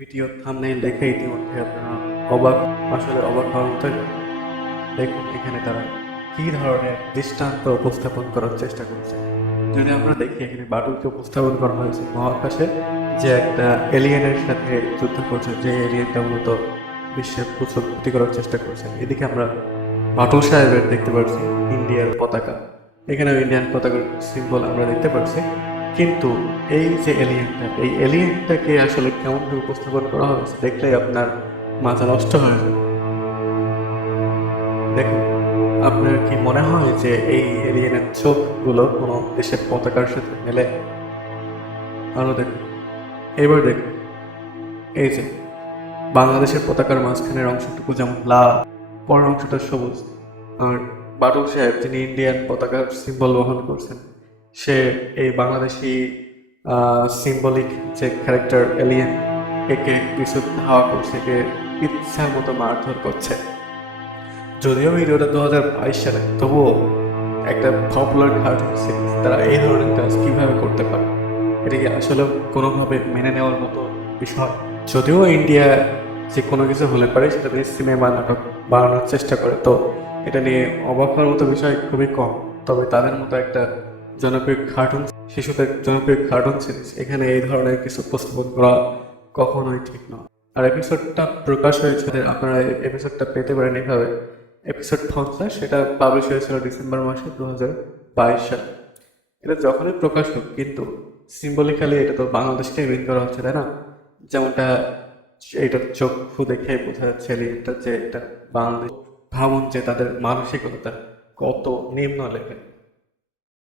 Video thumbnail দেখে ইতিমধ্যে আপনারা অবাক, আসলে অবাক হওয়ার মতোই দেখুন এখানে তারা কি ধরনের দৃষ্টান্ত উপস্থাপন করার চেষ্টা করছে। যদি আমরা দেখি, এখানে বাটুলকে উপস্থাপন করা হয়েছে মহাকাশে, যে একটা এলিয়েনের সাথে যুদ্ধ করছে, যে এলিয়েনটা মূলত বিশ্বের প্রচুর ক্ষতি করার চেষ্টা করছে। এদিকে আমরা বাটুল সাহেবের দেখতে পাচ্ছি ইন্ডিয়ার পতাকা। এখানে ইন্ডিয়ান পতাকার সিম্বল আমরা দেখতে পাচ্ছি কিন্তু এই যে এলিয়েনটা এই এলিয়েনটাকে আসলে কেমনভাবে উপস্থাপন করা হয়েছে দেখলেই আপনার মাথা নষ্ট হয়ে যাবে। দেখুন, আপনার কি মনে হয় যে এই এলিয়েনের চোখগুলো কোনো দেশের পতাকার সাথে মেলে? আরও দেখুন, এবার দেখুন, এই যে বাংলাদেশের পতাকার মাঝখানের অংশটুকু যেমন লাল, পরের অংশটা সবুজ, আর বাটুল সাহেব যিনি ইন্ডিয়ান পতাকার সিম্বল বহন করছেন সে এই বাংলাদেশি সিম্বলিক যে ক্যারেক্টার এলিয়েন একে কিছু ধাওয়া করছে, একে ইচ্ছার মতো মারধর করছে। যদিও ভিডিওটা দু হাজার বাইশ সালে, তবুও একটা পপুলার কার্টুন সিরিজ তারা এই ধরনের কাজ কীভাবে করতে পারে এটাকে আসলে কোনোভাবে মেনে নেওয়ার মতো বিষয়? যদিও ইন্ডিয়া যে কোনো কিছু হলে পারে, সেটা নিয়ে সিনেমা নাটক বানানোর চেষ্টা করে, তো এটা নিয়ে অবাক হওয়ার মতো বিষয় খুবই কম। তবে তাদের মতো একটা জনপ্রিয় কার্টুন শিশুদের জনপ্রিয় কার্টুন সিরিজ এখানে এই ধরনের কিছু উপস্থাপন করা কখনোই ঠিক নয়। আর এপিসোডটা প্রকাশ হয়েছে, আপনারা এপিসোডটা পেতে পারেন এইভাবে এপিসোড পঞ্চাশ, সেটা পাবলিশ হয়েছিল ডিসেম্বর মাসে দু হাজার বাইশ সালে। এটা যখনই প্রকাশ হোক, কিন্তু সিম্বলিক্যালি এটা তো বাংলাদেশকে মিন করা হচ্ছে, তাই না? যেমনটা এটা চক্ষু দেখে বোঝা যাচ্ছে এটা যে এটা বাংলাদেশ ভাবুন যে তাদের মানসিকতা কত নিম্ন লেভেল